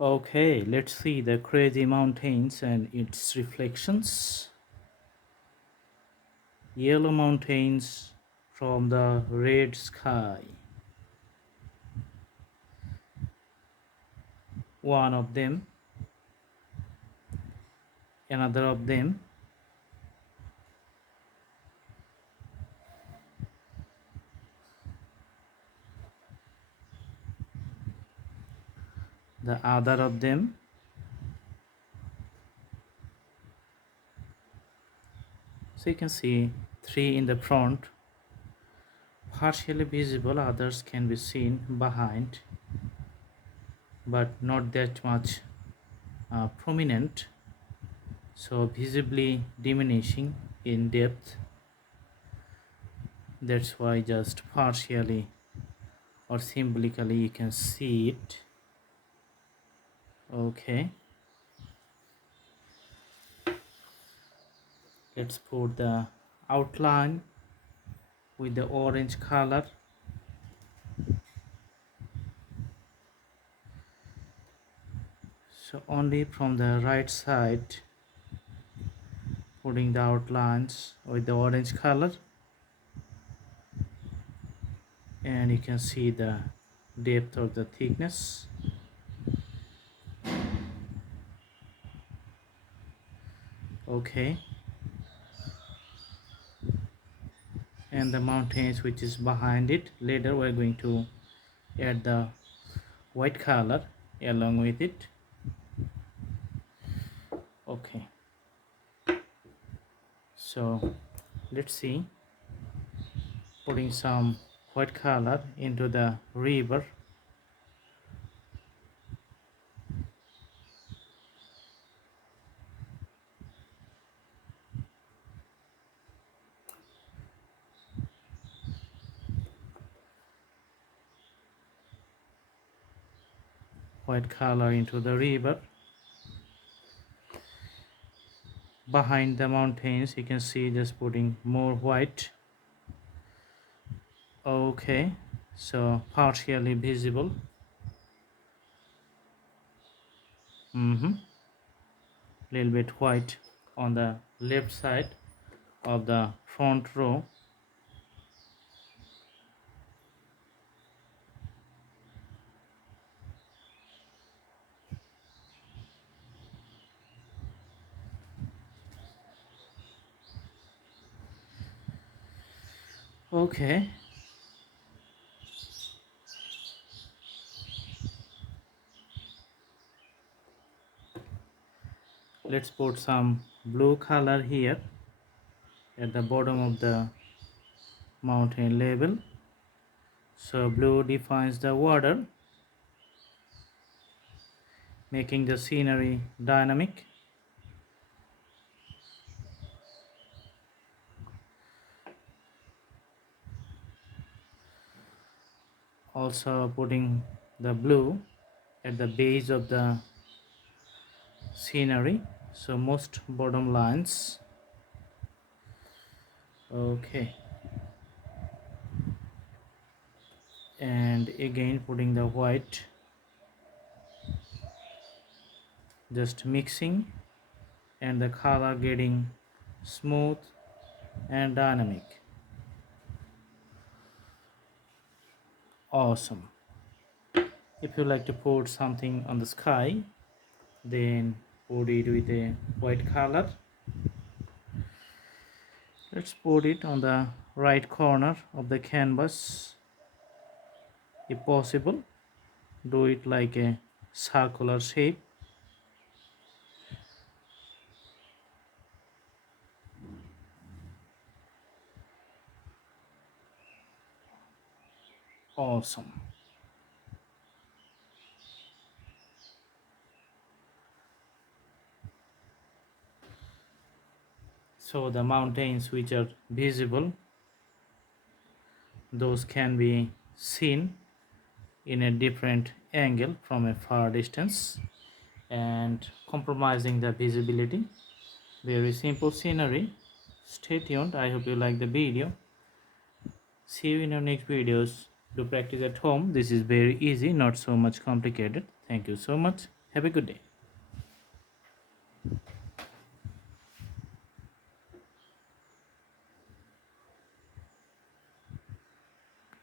Okay, let's see the crazy mountains and its reflections. Yellow mountains from the red sky. One of them, another of them, the other of them. So you can see three in the front, partially visible, others can be seen behind, but not that much prominent, so visibly diminishing in depth. That's why just partially or symbolically you can see it. Okay, let's put the outline with the orange color. So only from the right side putting the outlines with the orange color, and you can see the depth of the thickness. Okay, and the mountains which is behind it, later we're going to add the white color along with it. Okay, so let's see, putting some white color into the river. White color into the river. Behind the mountains you can see just putting more white. Okay, so partially visible. Little bit white on the left side of the front row. Okay, let's put some blue color here at the bottom of the mountain level. So blue defines the water, making the scenery dynamic. Also putting the blue at the base of the scenery, so most bottom lines. Okay, and again putting the white, just mixing, and the color getting smooth and dynamic. Awesome. If you like to put something on the sky, then put it with a white color. Let's put it on the right corner of the canvas. If possible, do it like a circular shape. Awesome. So the mountains which are visible, those can be seen in a different angle from a far distance and compromising the visibility. Very simple scenery. Stay tuned. I hope you like the video. See you in our next videos. Do practice at home. This is very easy, not so much complicated. Thank you so much. Have a good day.